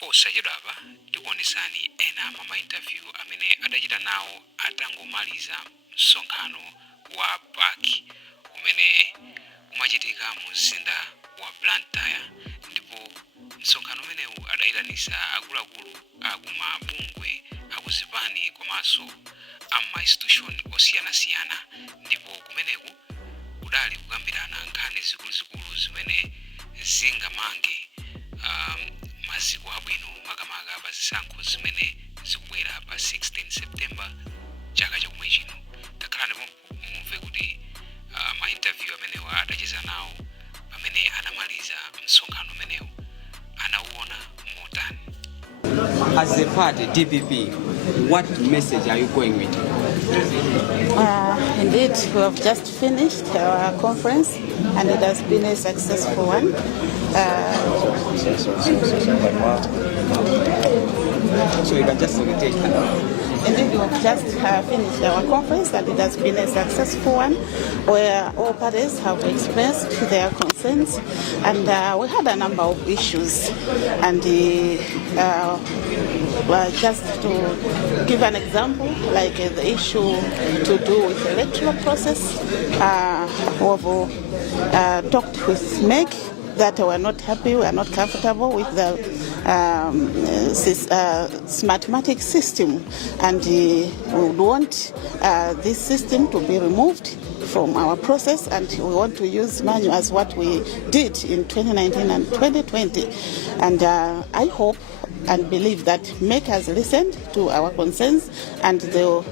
Posachedwapa tikuonesani ena mwa interview amene adachita nawo atangomaliza Nsonkhano wa paki umene umachitika mu mzinda wa Blantyre, ndipo Nsonkhano umenewu adayitanisa akuluakulu akumabungwe akuzipani komanso ama institution osiyanasiyana, ndipo kumeneku kudali kukambirana nkhani zikuluzikulu zimene zingamange maziko abwino makamaka pa zisankho zimene zikubwera pa 16 September chaka chomwe chino. Takhalani mumve kuti ma interview amenewo adacheza nawo pamene anamaliza Nsonkhano umenewu anauona motani. As a party, DPP, what message are you going with? Indeed, we have just finished our conference and it has been a successful one. So you can just rotate. Indeed, we have just finished our conference and it has been a successful one where all parties have expressed their concerns, and we had a number of issues. And just to give an example, like the issue to do with the electoral process, we've talked with MEC that we're not happy, we're not comfortable with the mathematics system, and we would want this system to be removed from our process, and we want to use manual as what we did in 2019 and 2020. And I hope and believe that MEC has listened to our concerns, and they're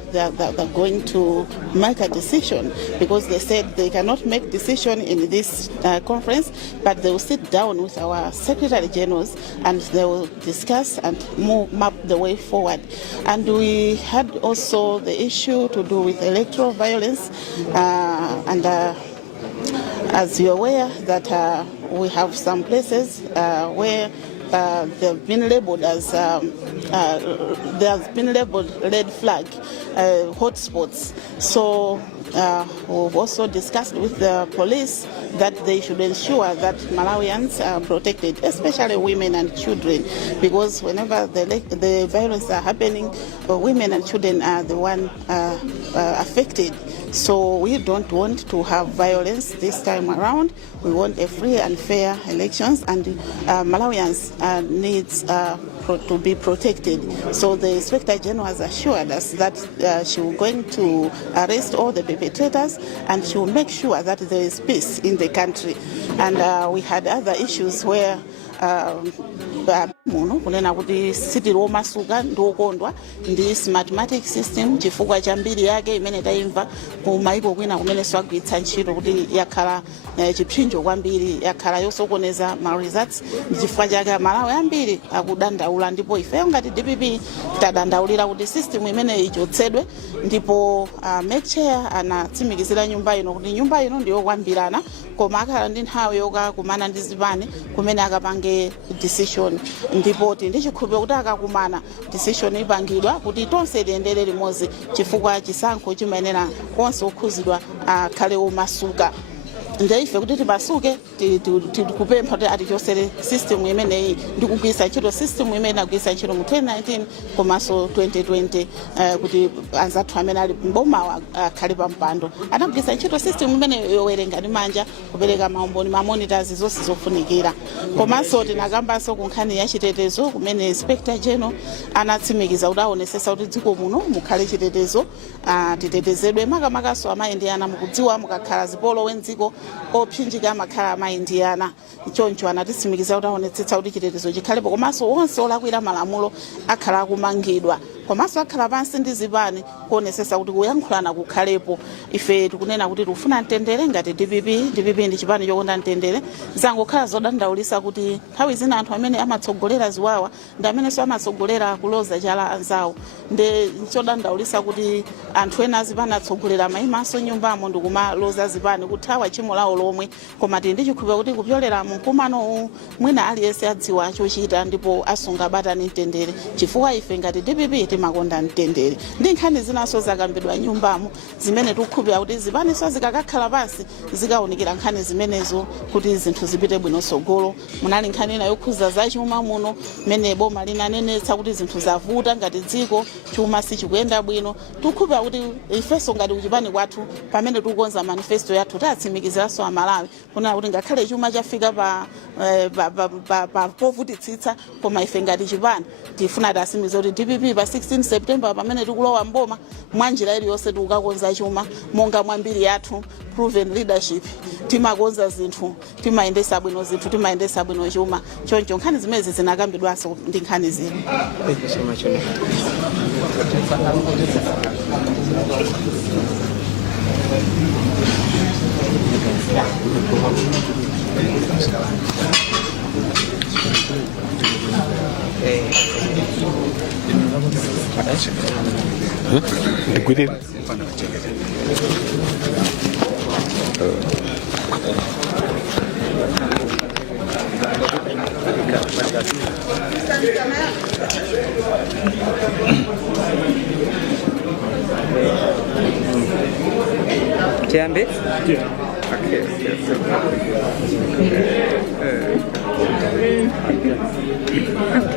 going to make a decision, because they said they cannot make decision in this conference, but they will sit down with our Secretary Generals and they will discuss and map the way forward. And we had also the issue to do with electoral violence, and as you're aware that we have some places where they've been labeled as red flag hotspots. So we've also discussed with the police that they should ensure that Malawians are protected, especially women and children, because whenever the violence are happening, women and children are the one affected. So we don't want to have violence this time around. We want a free and fair elections, and Malawians needs to be protected. So the Inspector General has assured us that she will going to arrest all the perpetrators, and she will make sure that there is peace in the country. And we had other issues where kunena kuti city lomasuka ndiokondwa ndi mathematics system chifukwa cha mbiri yake imene tayimva kumaiko kwina kumene swagwiritsa ntchito kuti yakhala chipsinjo kwambiri, yakhala yosokoneza ma results. Chifukwa chake Malawi ambiri akudandaula, ndipo ife ngati DPP tadandaulira kuti system imene ichotsedwe, ndipo MEC chair anatsimikizira nyumba ino kuti nyumba ino ndiyo kwambirana, koma akhala ndi nthawi yokakumana ndi zipani kumene akapange decision, ndipo ndi chikhulupiriro kuti akakumana decision ipangidwa kuti tonse tiyendere limodzi, chifukwa chisankho chimayenera onse okhuzidwa akhale omasuka. Nde ife kuti timasuke tikupempha kuti atichosere system imeneyi ndi kugwiritsa ntchito system imene agwiritsa ntchito mu 2019 komanso 2020, kuti anzathu amene ali mboma akhale pa mpando anagwiritsa ntchito system imene yowerenga ndi manja kupereka maumboni ma monitors zonse zofunikira. Komanso tinakambanso ku nkhani ya chitetezo kumene Inspector General anatsimikiza kuti aonesesa kuti dziko muno mukhale chitetezo, titetezedwe makamakaso amayendiyana mukudziwa mukakhala zipolo wenziko opsinjika amakhala amayindiyana. Choncho anatitsimikiza kuti aonetsetsa kuti chitetezo chikhalepo, komanso onse olakwira malamulo akhala akumangidwa, komanso akhala pansi ndi zipani kuonesesa kuti kuyankhulana kukhalepo. Ife tikunena kuti tikufuna mtendere ngati DPP ndi chipani chokonda mtendere. Zangokhala zodandaulisa kuti nthawi zina anthu amene amatsogolera ziwawa ndi amenenso amatsogolera kuloza chala anzawo. Ndi chodandaulisa kuti anthu ena azipani atsogolera mayimanso nyumbamo ndi kumaloza zipani kuthawa chimo lawo lomwe koma tili ndi chikhulupiriro kuti kupyolera mkumano mwina aliyense adziwa chochita ndipo asunga batani mtendere chifukwa ife ngati DPP timakonda mtendere ndi nkhani zinanso zakambidwa nyumbamo zimene tikukhulupirira kuti zipaniso zikakakhala pansi zikaonekera nkhani zimenezo kuti zinthu zipite bwino sogolo munali nkhani ina yokhuza za chuma muno mene boma linanenetsa kuti zinthu zavuta ngati dziko chuma sichikuyenda bwino tikukhulupirira kuti ifeso ngati kuchipani kwathu pamene tikukonza manifesto yathu tatsimikiziranso amalawi kunena kuti ngakhale chuma chafika pa povutitsitsa koma ife ngati chipani tifuna tasimikiza kuti DPP pa 16 September pamene tikulowa mboma mwanjira iliyonse tikukakonza chuma monga mwambiri yathu proven leadership timakonza zinthu timayendesa bwino zinthu timayendesa bwino chuma choncho nkhani zimezi zinakambidwanso ndi nkhani zino. Thank you so much.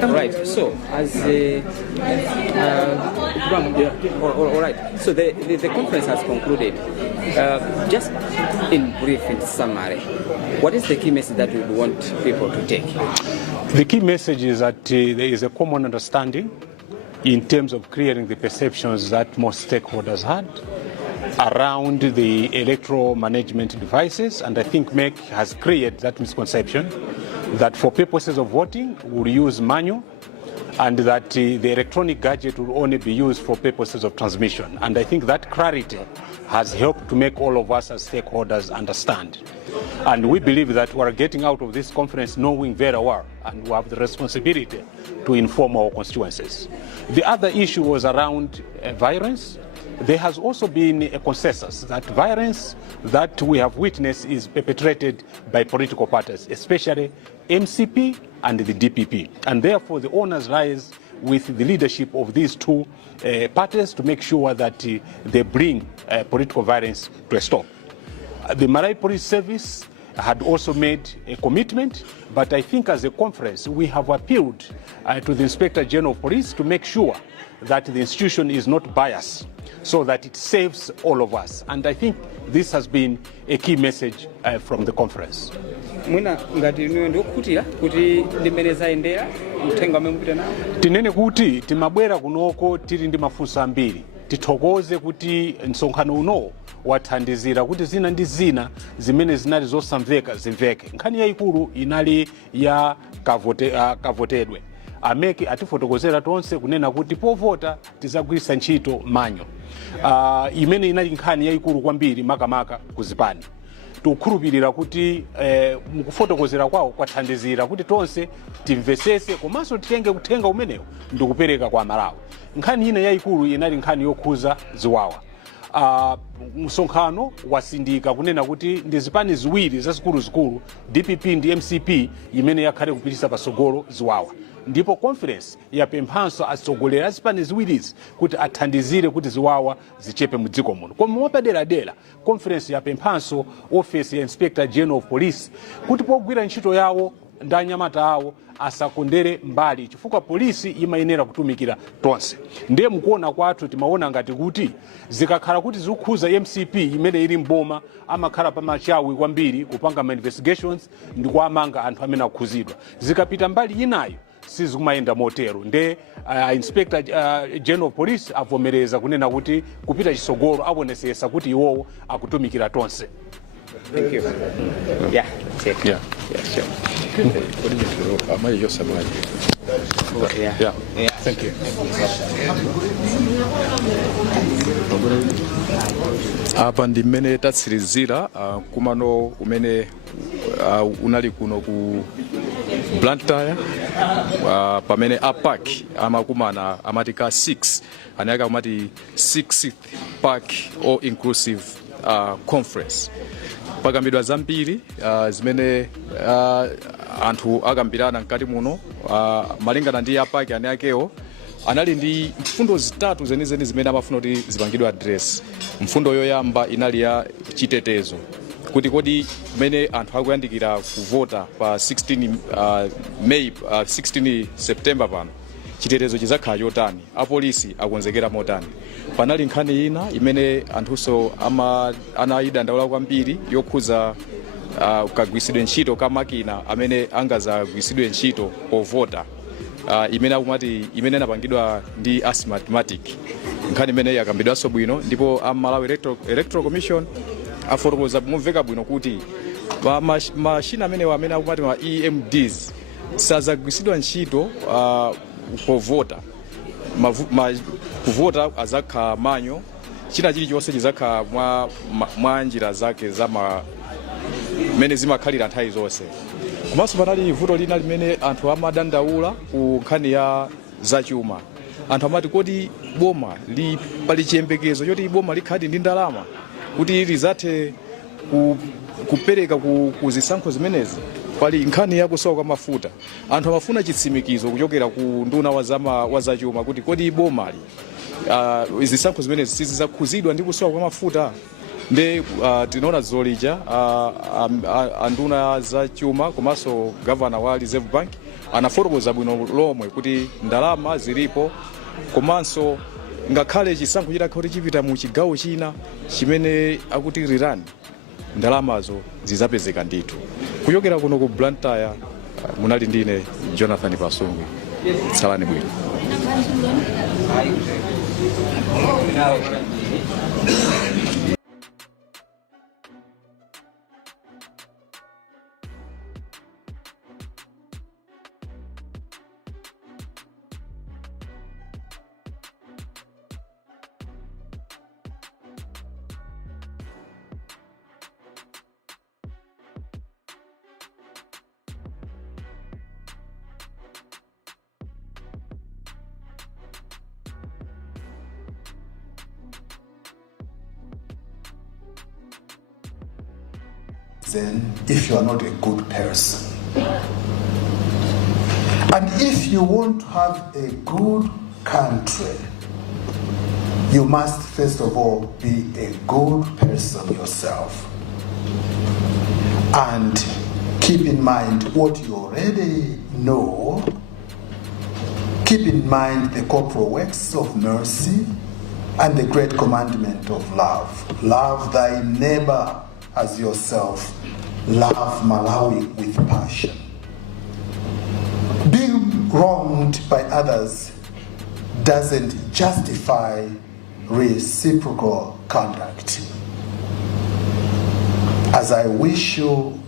Right. So, as all right. So the conference has concluded. Just in brief, in summary, what is the key message that we want people to take? The key message is that there is a common understanding in terms of clearing the perceptions that most stakeholders had around the electoral management devices, and I think MEC has created that misconception that for purposes of voting we'll use manual and that the electronic gadget will only be used for purposes of transmission. And I think that clarity has helped to make all of us as stakeholders understand. And we believe that we are getting out of this conference knowing very well, and we have the responsibility to inform our constituencies. The other issue was around violence. There has also been a consensus that violence that we have witnessed is perpetrated by political parties, especially MCP and the DPP. And therefore the onus lies with the leadership of these two parties to make sure that they bring political violence to a stop. The Malawi Police Service had also made a commitment, but I think as a conference we have appealed to the Inspector General of Police to make sure that the institution is not biased, so that it saves all of us. And I think this has been a key message from the conference. Mwina ngati niwe ndokutira kuti ndimeneza endera mtenga memupita nawo. Tinene kuti timabwera kunoko tili ndi mafunso ambiri. Tithokoze kuti nsonkhano uno wathandizira kuti zina ndi zina zimene zinali zosamveka zimveke. Nkhani yayikulu inali ya kavotedwe. Ameki atifotokozera tonse kunena kuti povota tizagwirisa ntchito manyo. Imene inali nkhani yayikulu kwambiri makamaka kuzipani. Tukhulupirira kuti mukufotokozera kwawo kwathandizira kuti tonse timvesese komanso titenge kutenga umenewo ndikupereka kwa Malawi. Nkhani ina yayikulu inali nkhani yokhuza ziwawa. Nsonkhano wasindika kunena kuti ndi zipani ziwiri zazikulu DPP ndi MCP imene yakhale kupitisa pasogolo ziwawa. Ndipo conference yapemphanso atsogoleri a zipani ziwirizi kuti athandizire kuti ziwawa zichepe mu dziko muno. Koma mwapadera conference yapemphanso office ya Inspector General of Police kuti pogwira ntchito yawo ndi anyamata awo asakondere mbali chifukwa polisi imayenera kutumikira tonse. Ndiye mukuona kwathu timaona ngati kuti zikakhala kuti zikukhuza MCP imene ili mboma amakhala pamachawi kwambiri kupanga investigations ndi kuamanga anthu amene akukhuzidwa. Zikapita mbali inayo sizikumayenda motero. Nde Inspector General of Police avomereza kunena kuti kupita chisogolo awonesesa kuti iwowo akutumikira tonse. Thank you. Yeah. Yeah. Yeah, sure. Yeah. Thank you. Apa ndi mmene tatsirizira kumano umene unali kuno ku Blantyre pamene APAC amakumana amatika 6 anayaka amati 6th PAC all inclusive conference. pakambidwa zambiri zimene anthu akambirana mkati muno malingana ndi apaki ane akewo anali ndi mfundo zitatu zenizeni zimene amafuna kuti zipangidwe address. Mfundo yoyamba inali ya chitetezo, kuti kodi kumene anthu akuyandikira kuvota pa 16 September pano chitetezo chizakhala chotani, apolisi akonzekera motani. Panali nkhani ina imene anthunso anayidandaula kwambiri yokhuza kagwisidwe ntchito ka makina amene angazagwisidwe ntchito povota, imene akumati imene inapangidwa ndi asthmatic. Nkhani imene yakambidwanso bwino, ndipo Malawi Electoral Commission afotokoza momveka bwino kuti mashina amenewa amene akumati ma EMDs sazagwisidwa ntchito povota. Kuvota azakhala manyo, china chilichonse chizakhala mwa njira zake mene zimakhalira nthawi zonse. Komanso panali vuto lina limene anthu amadandaula ku nkhani ya zachuma. Anthu amati kodi boma pali chiyembekezo choti boma likhati ndi ndalama kuti lizathe kupereka ku zisankho zimenezi. Pali nkhani ya kusowa kwa mafuta. Anthu amafuna chitsimikizo kuchokera ku nduna wa zachuma kuti kodi bomali zisankho zimenezi sizizakhuzidwa ndi kusowa kwa mafuta. Nde tinaona zolija anduna za chuma komanso governor wa Reserve Bank anafotokoza bwino lomwe kuti ndalama zilipo, komanso ngakhale chisankho chitakhala chipita mu chigawo china chimene akuti rirani, ndalamazo zizapezeka ndithu. Kuchokera kuno ku Blantyre munali ndine Jonathan Pasungwe. Salani bwino. Then if you are not a good person. And if you want to have a good country, you must first of all be a good person yourself. And keep in mind what you already know. Keep in mind the corporal works of mercy and the great commandment of love. Love thy neighbor as yourself. Love Malawi with passion. Being wronged by others doesn't justify reciprocal conduct. As I wish you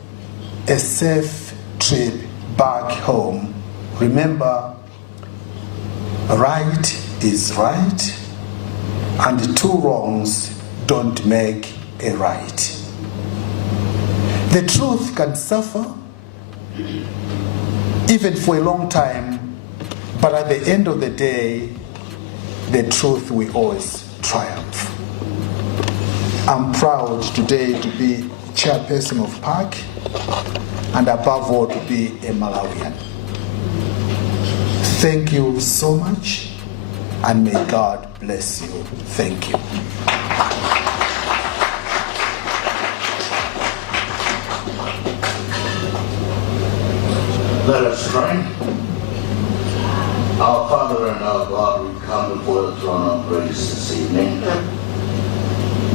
a safe trip back home, remember, right is right, and two wrongs don't make a right. The truth can suffer, even for a long time, but at the end of the day, the truth will always triumph. I'm proud today to be chairperson of PAC, and above all to be a Malawian. Thank you so much, and may God bless you. Thank you. Let us pray. Our Father and our God, we come before the throne of grace this evening.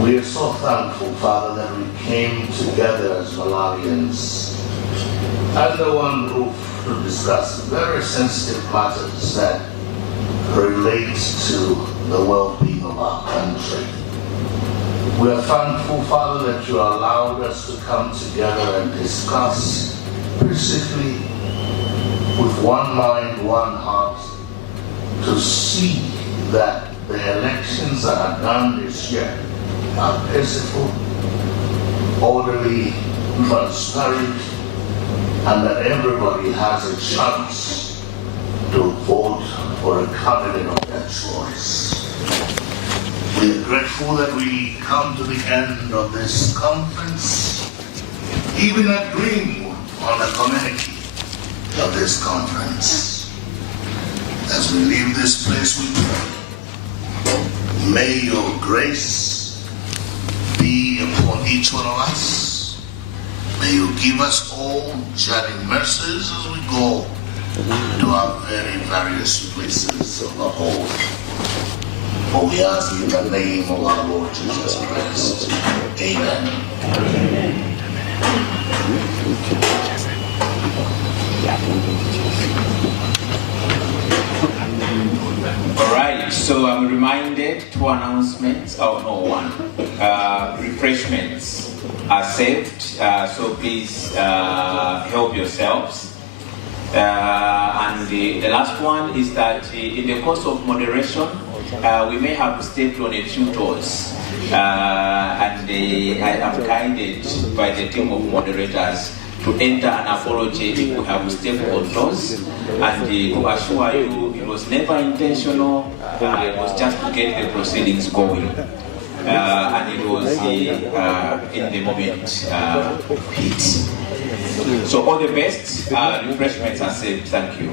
We are so thankful, Father, that we came together as Malawians under one roof to discuss very sensitive matters that relate to the well-being of our country. We are thankful, Father, that you allowed us to come together and discuss peacefully with one mind, one heart, to see that the elections that are done this year are peaceful, orderly, transparent, and that everybody has a chance to vote for a candidate of their choice. We are grateful that we come to the end of this conference even agreeing on the community of this conference. As we leave this place, we pray, may your grace be upon each one of us. May you give us all shining mercies as we go to our very various places of the whole. For we ask in the name of our Lord Jesus Christ. Amen. All right, so I'm reminded two announcements. Oh, no, one. Refreshments are served, so please help yourselves. And the last one is that in the course of moderation, we may have stepped on a few toes. And I am guided by the team of moderators to enter an apology if we have stepped on toes. And to assure you, it was never intentional, it was just to get the proceedings going. And it was in the moment hit. So all the best, refreshments are saved. Thank you.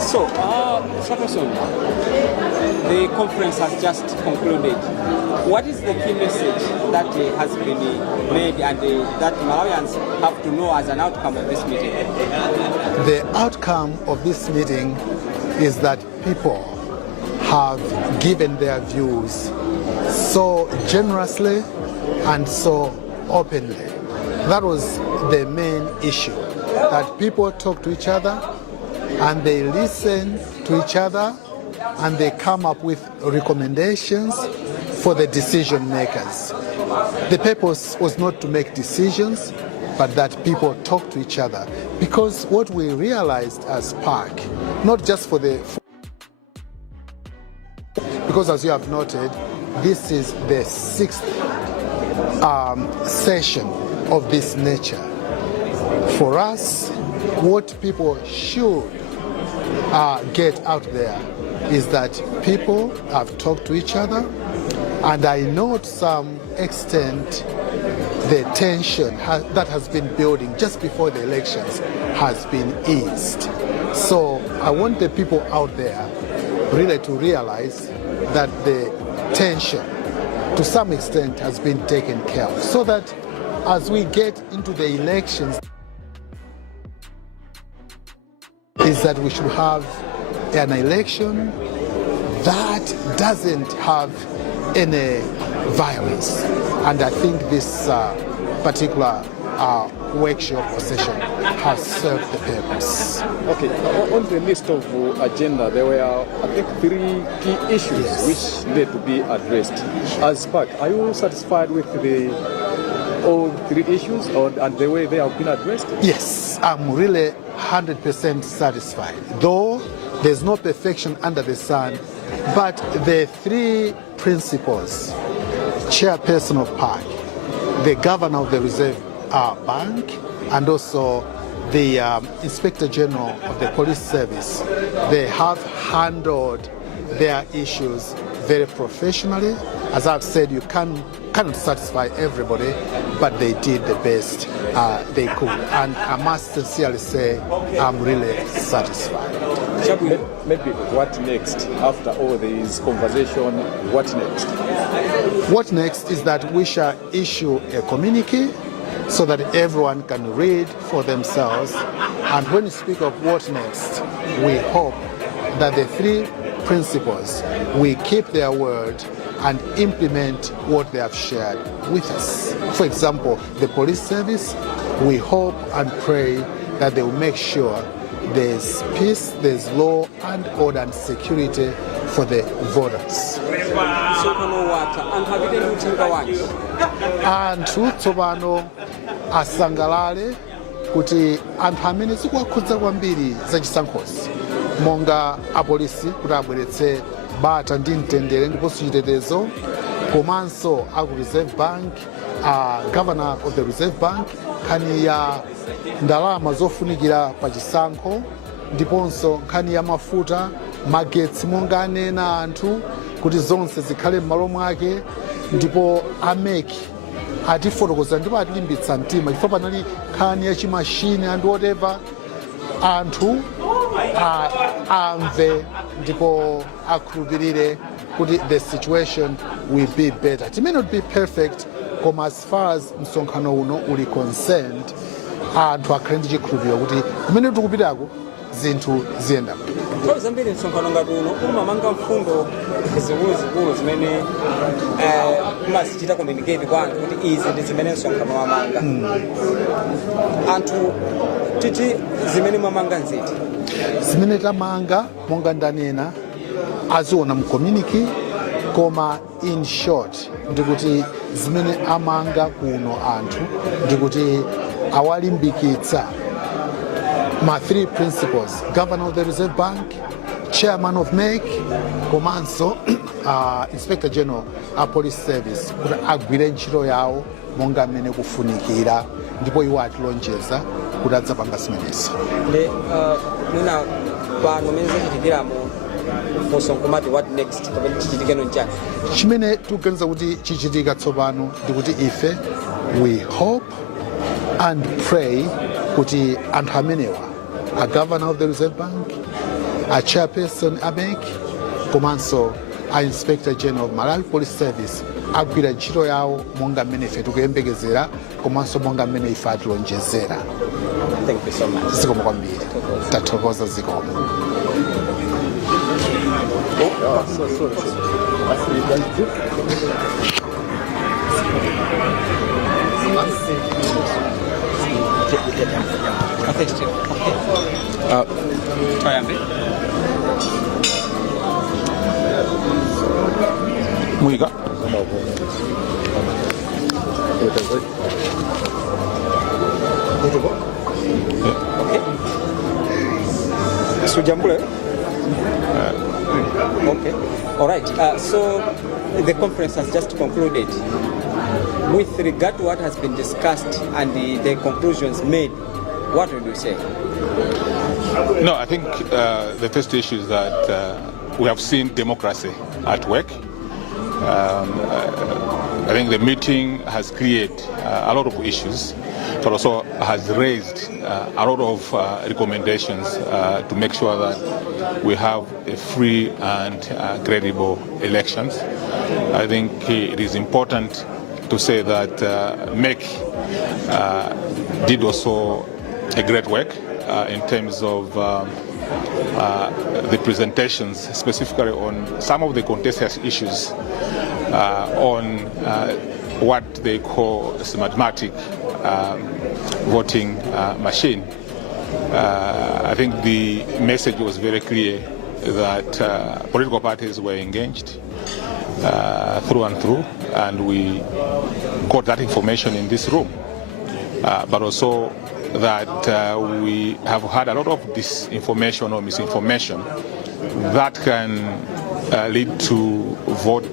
So, Professor, the conference has just concluded. What is the key message that has been made and that Malawians have to know as an outcome of this meeting? The outcome of this meeting is that people have given their views so generously and so openly. That was the main issue, that people talk to each other and they listen to each other and they come up with recommendations for the decision makers. The purpose was not to make decisions, but that people talk to each other. Because what we realized as PAC, not just for the... Because as you have noted, this is the 6th session of this nature. For us, what people should get out there is that people have talked to each other, and I know to some extent the tension that has been building just before the elections has been eased. So I want the people out there really to realize that the tension to some extent has been taken care of, so that as we get into the elections, is that we should have an election that doesn't have any violence. And I think this particular workshop or session has served the purpose. Okay, on the list of agenda, there were, I think, 3 key issues which need to be addressed. As PAC, are you satisfied with all 3 issues and the way they have been addressed? Yes, I'm really 100% satisfied. Though there's no perfection under the sun, But the three principals, chairperson of PAC, the governor of the Reserve Bank, and also the Inspector General of the Police Service, they have handled their issues very professionally. As I've said, you cannot satisfy everybody, but they did the best they could. And I must sincerely say, I'm really satisfied. Maybe what next? After all these conversation, what next? What next is that we shall issue a communique so that everyone can read for themselves. And when we speak of what next, we hope that the three principals will keep their word and implement what they have shared with us. For example, the police service, we hope and pray that they will make sure there's peace, there's law and order and security for the voters. Anthu tsopano asangalale kuti anthu amene zikuwakhudza kwambiri zachisankhozi monga apolisi kuti abweretse bata ndi mtendere ndiponso chitetezo, komanso aku Reserve Bank, governor of the Reserve Bank, nkhani ya ndalama zofunikira pa chisankho, ndiponso nkhani ya mafuta, magetsi monga anena anthu kuti zonse zikhale m'malo mwake, ndipo ameki atifotokoza ndipo atilimbitsa mtima chifukwa panali nkhani ya chimashini and whatever. Anthu amve ndipo akhulupirire kuti the situation will be better. It may not be perfect, koma as far as msonkhano uno uli concerned, anthu akhale ndi chikhulupiriro kuti kumene tikupitako zinthu ziyenda. Nthawi zambiri msonkhano ngati uno umamanga mfundo zikuluzikulu zimene umazichita communicate kwa anthu kuti izi ndi zimene msonkhano wamanga. Anthu titi zimene mwamanga nziti? Zimene tamanga monga ndanena aziona mcommunique, koma in short ndikuti zimene amanga kuno anthu ndikuti awalimbikitsa my three principals: governor of the Reserve Bank, chairman of MEC, komanso inspector general of police service kuti agwire ntchito yawo monga mmene kufunikira, ndipo iwo atilonjeza kuti adzapanga zimenezi. Mwina pano mmene zachitikiramo msonkhano what next kapena chichitike nonchani? Chimene tikuganiza kuti chichitika tsopano ndikuti ife we hope and pray kuti anthu amenewa, a governor of the Reserve Bank, a chairperson a bank, komanso a inspector general of Malawi Police Service agwira ntchito yawo monga mmene ife tikuyembekezera, komanso monga mmene ife atilonjezera. Thank you so much. Zikomo kwambiri. Tathokoza zikomo. Muiga. Okay. Sujambule. Okay. All right. So the conference has just concluded. With regard to what has been discussed and the conclusions made, what would you say? No, I think the first issue is that we have seen democracy at work. I think the meeting has created a lot of issues, but also has raised a lot of recommendations to make sure that we have a free and credible elections. I think it is important to say that MEC did also a great work in terms of the presentations, specifically on some of the contentious issues on what they call systematic voting machine. I think the message was very clear that political parties were engaged through and through, and we got that information in this room. But also that we have had a lot of disinformation or misinformation that can lead to vote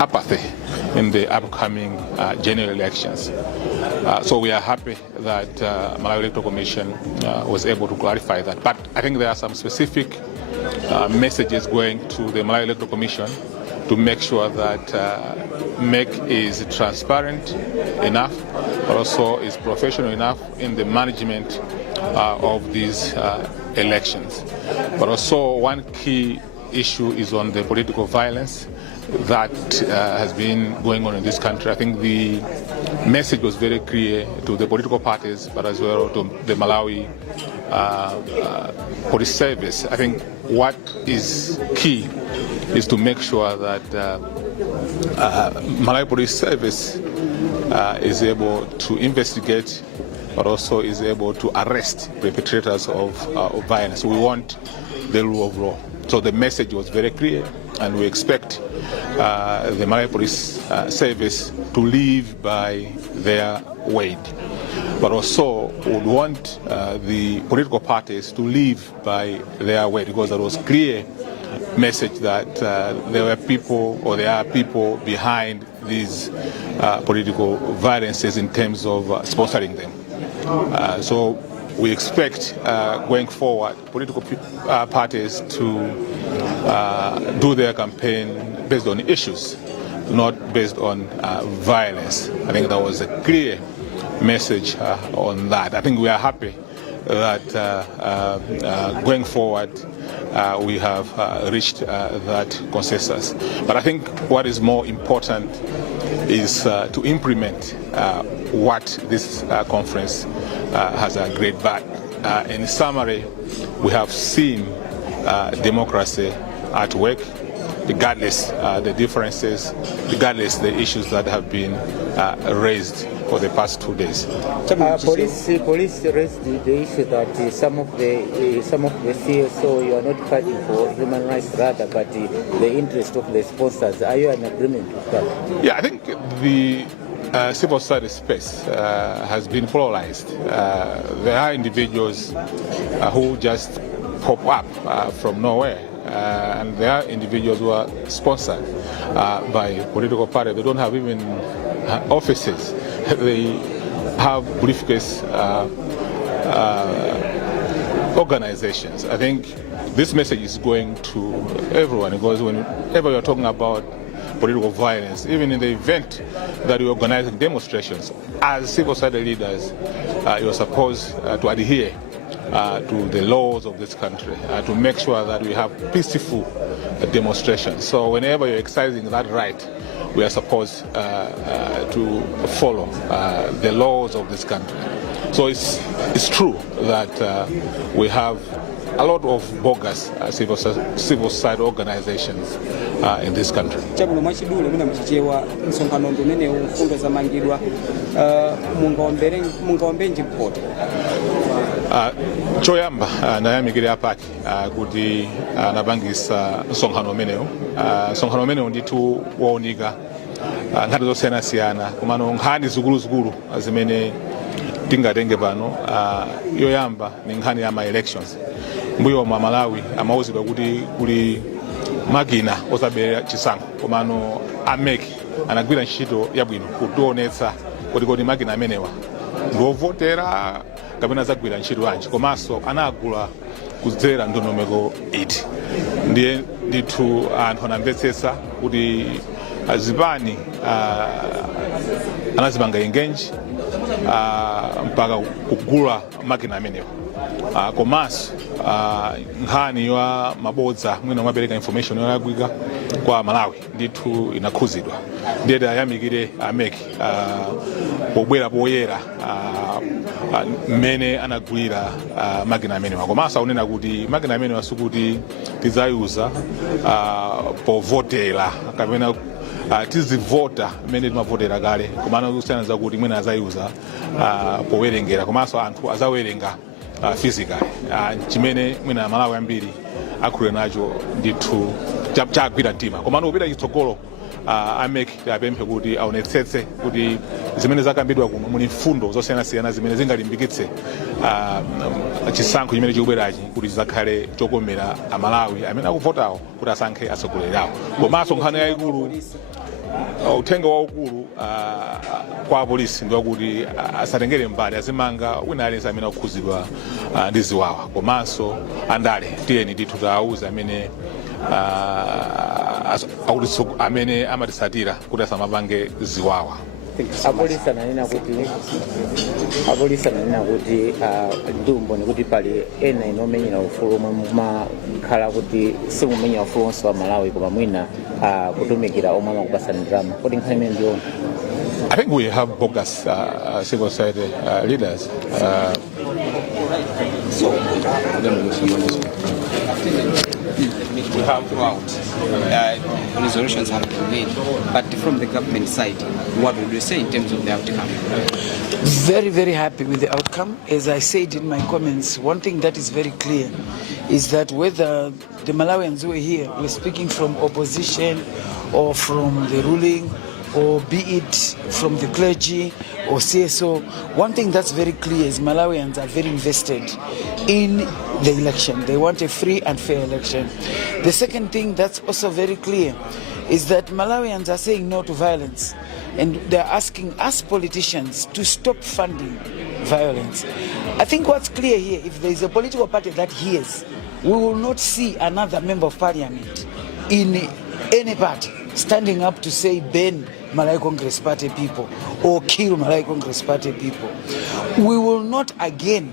apathy in the upcoming general elections. So we are happy that Malawi Electoral Commission was able to clarify that. But I think there are some specific messages going to the Malawi Electoral Commission to make sure that MEC is transparent enough, but also is professional enough in the management of these elections. But also one key issue is on the political violence that has been going on in this country. I think the message was very clear to the political parties, but as well to the Malawi Police Service. I think what is key is to make sure that Malawi Police Service is able to investigate, but also is able to arrest perpetrators of violence. We want the rule of law. So the message was very clear, and we expect the Malawi Police Service to live by their word. But also would want the political parties to live by their word, because there was clear message that there were people, or there are people behind these political violences in terms of sponsoring them. So we expect going forward political parties to do their campaign based on issues, not based on violence. I think there was a clear message on that. I think we are happy that going forward we have reached that consensus. But I think what is more important is to implement what this conference has agreed. But in summary, we have seen democracy at work, regardless the differences, regardless the issues that have been raised for the past 2 days. Police raised the issue that some of the CSO, you are not fighting for human rights rather, but the interest of the sponsors. Are you in agreement with that? Yeah, I think the civil society space has been polarized. There are individuals who just pop up from nowhere. And there are individuals who are sponsored by political parties. They don't have even offices. They have briefcase organizations. I think this message is going to everyone, because whenever you're talking about political violence, even in the event that you're organizing demonstrations, as civil society leaders, you're supposed to adhere to the laws of this country, to make sure that we have peaceful demonstrations. So whenever you're exercising that right, we are supposed to follow the laws of this country. So it's true that we have a lot of bogus civil society organizations in this country. Chabuno mwachidule muna mchichewa nsonkhano ndumene ufundo zamangidwa mungaombe njipoti. Choyamba nayamikira apaki kuti anapangisa nsonkhano umenewu. Nsonkhano umenewu nditu waonika nkhani zosiyana-siyana, komano nkhani zikulu zimene tingatenge pano. Yoyamba ni nkhani ya ma-elections. Mbuyo mwa Malawi amauzidwa kuti kuli makina osabera chisankho, komano ameki anagwira ntchito yabwino kutionetsa kuti makina amenewa ndiovotera kapena zagwira ntchito yanji, komanso anagula kudzera ndondomeko iti. Ndiye ndithu anthu anamvetsetsa kuti azipani anazipanga ingenji mpaka kugula makina amenewa. Komanso nkhani ya mabodza mwina mwapereka information yolakwika kwa Malawi ndithu inakhuzidwa. Ndiye ayamikire ameki pobwera poyera mmene anagulira makina amenewa. Komanso akunena kuti makina amenewa sikuti tizayuza povotera kapena tizivota mmene timavotera kale, komano kusiyana zakuti mwina azayuza powerengera, komanso anthu azawerenga physically. Chimene mwina Malawi ambiri akhulira nacho ndithu chagwira mtima, komano kupita chitsogolo ameke apemphe kuti aonetsetse kuti zimene zakambidwa kuno muli mfundo zosiyanasiyana zimene zingalimbikitse chisankho chimene chikubwerachi kuti chizakhale chokomera amalawi amene akuvotawo kuti asankhe atsogoleri awo. Komanso nkhani yayikulu, uthenga waukulu kwa apolisi ndi wakuti asatengere mbali, azimanga wina aliyense amene akukhuzidwa ndi ziwawa. Komanso andale tiyeni ndithu tiawuze amene amatisatira kuti asamapange ziwawa. Apolisi ananena kuti ndumboni kuti pali ena inomenyera ufulu omwe mumakhala kuti simumenya ufulu wonse wa Malawi koma mwina kutumikira omwe amakupasani ndalama. Kodi nkhani imene ndiona? I think we have bogus civil society leaders. We have throughout resolutions have been made, but from the government side, what would you say in terms of the outcome? Very, very happy with the outcome. As I said in my comments, one thing that is very clear is that whether the Malawians who are here were speaking from opposition or from the ruling, or be it from the clergy or CSO, one thing that's very clear is Malawians are very invested in the election. They want a free and fair election. The second thing that's also very clear is that Malawians are saying no to violence, and they're asking us politicians to stop funding violence. I think what's clear here, if there is a political party that hears, we will not see another member of parliament in any party standing up to say ban Malawi Congress Party people or kill Malawi Congress Party people. We will not again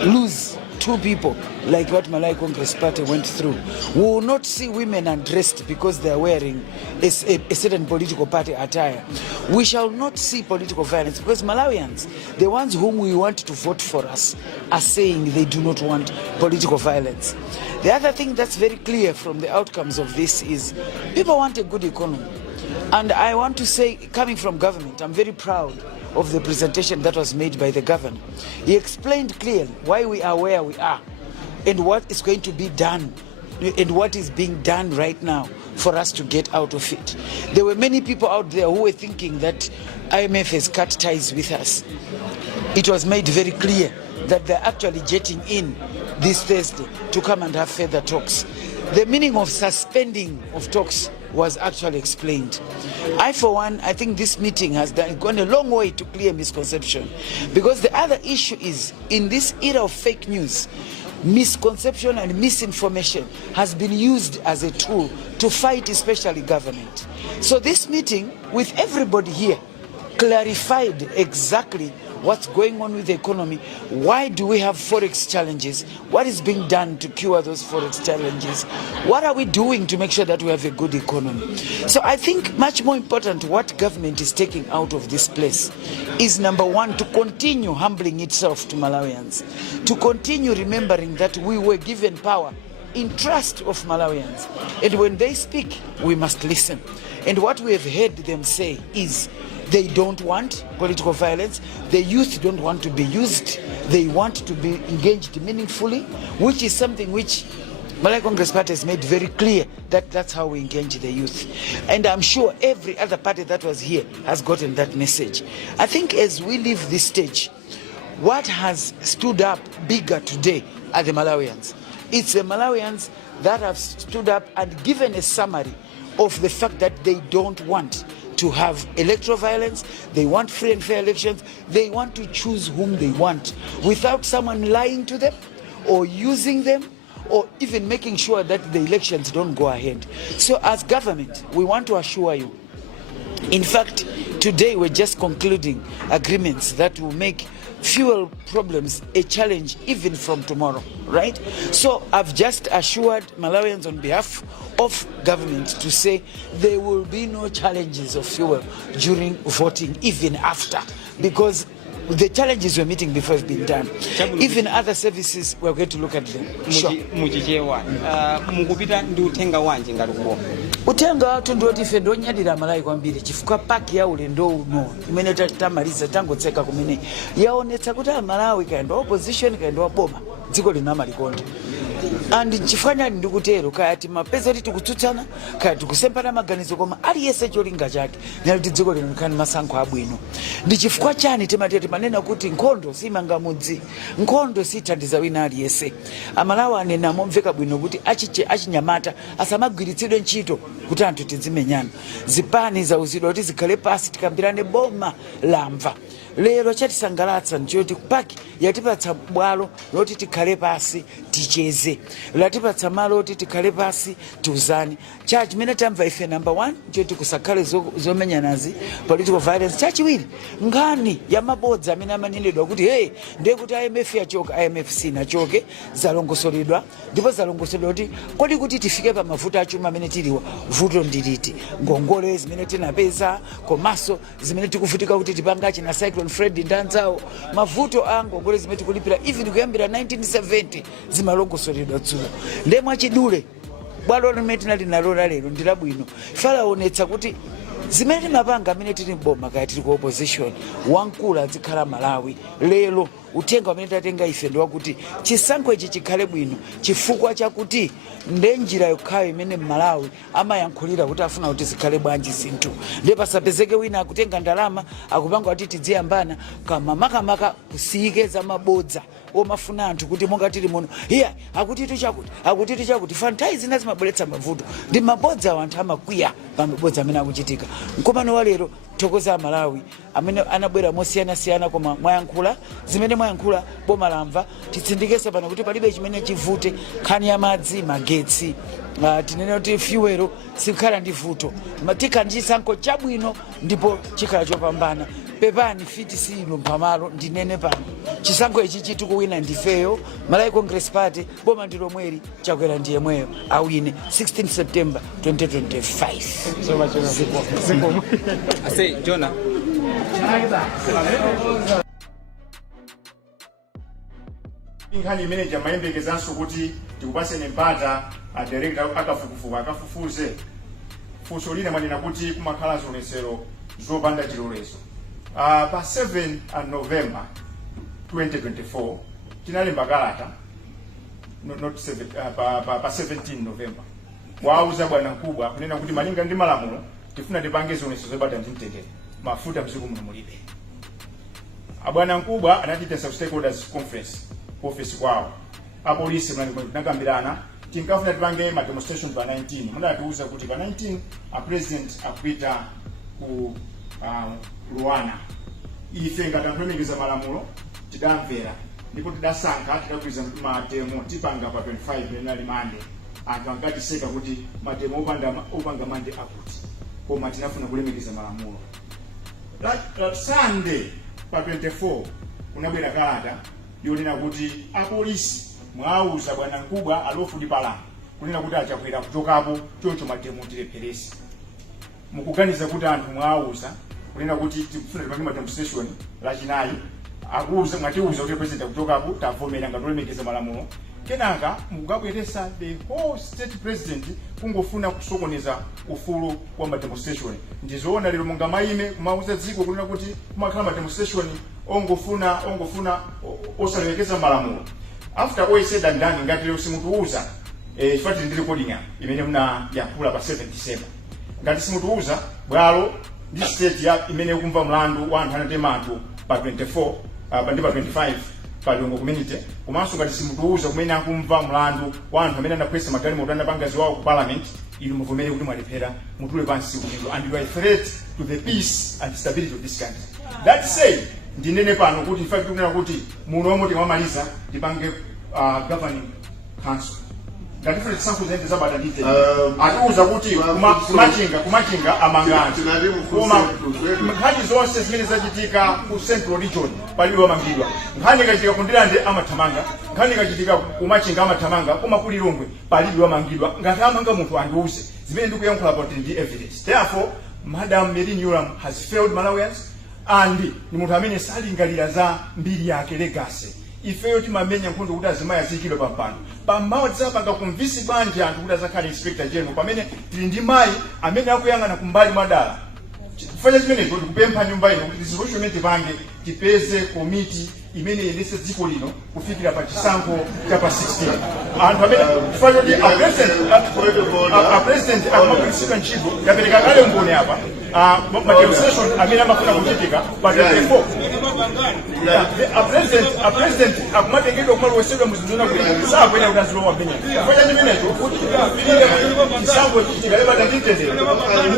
lose two people like what Malawi Congress Party went through. We will not see women undressed because they are wearing a certain political party attire. We shall not see political violence because Malawians, the ones whom we want to vote for us, are saying they do not want political violence. The other thing that's very clear from the outcomes of this is people want a good economy. And I want to say, coming from government, I'm very proud of the presentation that was made by the governor. He explained clearly why we are where we are and what is going to be done and what is being done right now for us to get out of it. There were many people out there who were thinking that IMF has cut ties with us. It was made very clear that they're actually jetting in this Thursday to come and have further talks. The meaning of suspending of talks was actually explained. I, for one, I think this meeting has gone a long way to clear misconception, because the other issue is, in this era of fake news, misconception and misinformation has been used as a tool to fight especially government. So this meeting with everybody here clarified exactly what's going on with the economy, why do we have forex challenges, what is being done to cure those forex challenges, what are we doing to make sure that we have a good economy. So I think much more important what government is taking out of this place is, number one, to continue humbling itself to Malawians, to continue remembering that we were given power in trust of Malawians, and when they speak we must listen. And what we have heard them say is they don't want political violence, the youth don't want to be used, they want to be engaged meaningfully, which is something which Malawi Congress Party has made very clear that that's how we engage the youth. And I'm sure every other party that was here has gotten that message. I think as we leave this stage, what has stood up bigger today are the Malawians. It's the Malawians that have stood up and given a summary of the fact that they don't want to have electoral violence, they want free and fair elections, they want to choose whom they want without someone lying to them or using them or even making sure that the elections don't go ahead. So as government, we want to assure you, in fact, today we're just concluding agreements that will make fuel problems a challenge even from tomorrow, right? So I've just assured Malawians on behalf of government to say there will be no challenges of fuel during voting, even after, because the challenges we're meeting before have been done. Even other services, we're going to look at them. Sure. Utenga watu ndo tife ndo nyadira Malawi kwambiri chifukwa paki ya ule ndo uno imene tamaliza tangotseka kumene yaonetsa kuti Malawi kaenda opposition kaenda boma dziko lina malikonde andi nchifanya ndikutero kaya timapeza kuti tikutsutsana kaya tikusempana maganizo koma aliyense cholinga chake naliti dziko lino likhale masankho abwino. Ndi chifukwa chani timatete manena kuti nkhondo simanga mudzi, nkhondo sithandiza wina aliyense. Amalawi anena momveka bwino kuti achinyamata asamagwiritsidwe ntchito kuti anthu tidzimenyana. Zipani zauzidwa kuti zikhale pasi tikambirane boma lamva. Lero chatisangalatsa nchoti paki yatipatsa bwalo loti tikhale pasi ticheze, latipatsa malo loti tikhale pasi tiuzani. Chimene tamva ife number 1 nchoti kusakhale zomenyanazi, political violence. Chachiwiri ngani ya mabodza amene amanenedwa kuti hey ndiye kuti IMF yachoka, IMF sinachoke, zalongosoledwa ndipo zalongosoledwa kuti kodi kuti tifike pa mavuto achuma amene tiliwa vuto ndiliti, ngongole zimene tinapeza komanso zimene tikuvutika kuti tipanga china cyclone Fred ndanzawo, mavuto a ngongole zimene tikulipira even kuyambira 1970 zimalongosoledwa dzulo. Ndiye mwachidule bwalo limene tinali nalo lero ndilabwino falaonetsa kuti zimene timapanga amene tili mboma kaya tili ku opposition wankulu azikhala Malawi. Lero uthenga amene tatenga ife ndi wakuti chisankho ichi chikhale bwino chifukwa chakuti nde njira yokhayo imene Malawi amayankhulira kuti afuna kuti zikhale bwanji zinthu. Ndiye pasapezeke wina akutenga ndalama akupanga kuti tidziyambana kama makamaka kusiyike za mabodza omafuna anthu kuti monga tili muno iya akutitu chakuti fantai zina zimabweretsa mavuto ndi mabodza anthu amakwiya pa mabodza amene akuchitika. Mkomano wa lero thokoza Malawi amene anabwera mosiyana koma mwayankhula zimene mwayankhula boma lamva. Titsindikese pano kuti palibe chimene chivute nkhani ya madzi, magetsi, tinene kuti fuelo sikhala ndi vuto, matika ndi chisankho chabwino ndipo chikhala chopambana. Pepani fiti silo mpamalo ndinene pano chisankho ichi chitikuwina ndifeyo Malawi Congress Party, boma ndilo mweri chakwera ndiye mweyo awine 16 September 2025. So much. I say Jonah. Inkhani manager mayembekezanso kuti tikupaseni mpata a director akafufuze funso lina manena kuti kumakhala zionetsero zopanda chilolezo. Pa 7 November 2024 tinalemba kalata not 7 pa 17 November wauza bwana mkubwa kunena kuti malinga ndi malamulo tifuna tipange zionetsero zopanda mtendere mafuta mziku muno mulibe. Abwana mkubwa anachita stakeholders conference office kwao apolisi mnakambirana tinkafuna tipange ma demonstration pa 19 munatiuza kuti pa 19 a president apita ku Luana ife ngati anthu malamulo tidamvera ndipo tidasankha tidakwiza matemo tipanga pa 25 linali mande anthu ankatiseka kuti matemo opanga mande akuti koma tinafuna kulemekeza malamulo. Sunday pa 24 unabwera kalata yonena kuti apolisi mwauza bwana mkubwa alofu di pala kunena kuti achakwera kuchokapo choncho matemo tilepheresi. Mukuganiza kuti anthu mwauza kunena kuti tikufuna tipange demonstration lachinayi akuuza mwatiuza kuti president kuchokapo tavomera ngati kulemekeza malamulo. Kenaka mukabweresa the whole state president kungofuna kusokoneza ufulu wa ma demonstration. Ndizoona lero munga maime kumauza dziko kunena kuti kumakhala ma demonstration ongofuna osalemekeza malamulo. After all said and done ngati lero simutuuza ifati ndi recording imene muna yakula pa 7 December ngati simutuuza bwalo ndi state ya imene kumva mlandu wa anthu anatema anthu pa 24 pa 25 pa Longo community komanso ngati simutuuza kumene akumva mlandu wa anthu amene anakwesa magali motanda pangazi wawo ku parliament ili muvomere kuti mwalephera mutule pansi udindo and you are a threat to the peace and stability of this country. That said ndinene pano kuti in fact kunena kuti muno omwe timamaliza tipange governing council ngati funa tisankho zende zabata ndite atiuza kuti kumachinga amangana koma nkhani zonse zimene zachitika ku central region paliwo amangidwa. Nkhani ikachitika kundilande amathamanga, nkhani ikachitika kumachinga amathamanga, koma kuli Longwe paliwo amangidwa. Ngati amanga munthu andiuze zimene ndikuyankhula about the evidence. Therefore Madam Mary Newlam has failed Malawians and ni munthu amene salingalira za mbiri yake legacy. Ifeyo timamenya nkhondo kuti azimayi azikidwa pampano pammawa tisapanga kumvisi bwanji anthu kuti azakhale inspector general pamene tili ndi mayi amene akuyang'ana kumbali mwadala. Kufanya chimene kuti kupempha nyumba ino kuti zirosho mene tipange tipeze komiti imene yendese dziko lino kufikira pa chisankho cha pa 16 anthu amene kufanira kuti a president akamagwiritsidwa ntchito yapereka kale mboni apa ma-demonstration amene amafuna kuchitika pa 24 a president akumatengedwa kumalowesedwa muzinduna kuti sakwena kuti azilowa pamenepo kufanya chimenecho kuti chisankho chichitika lebata ndimtendere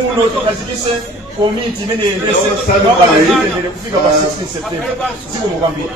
muno tikazikise komiti imene yendese lebata ndimtendere kufika pa 16 September zikomo kwambiri.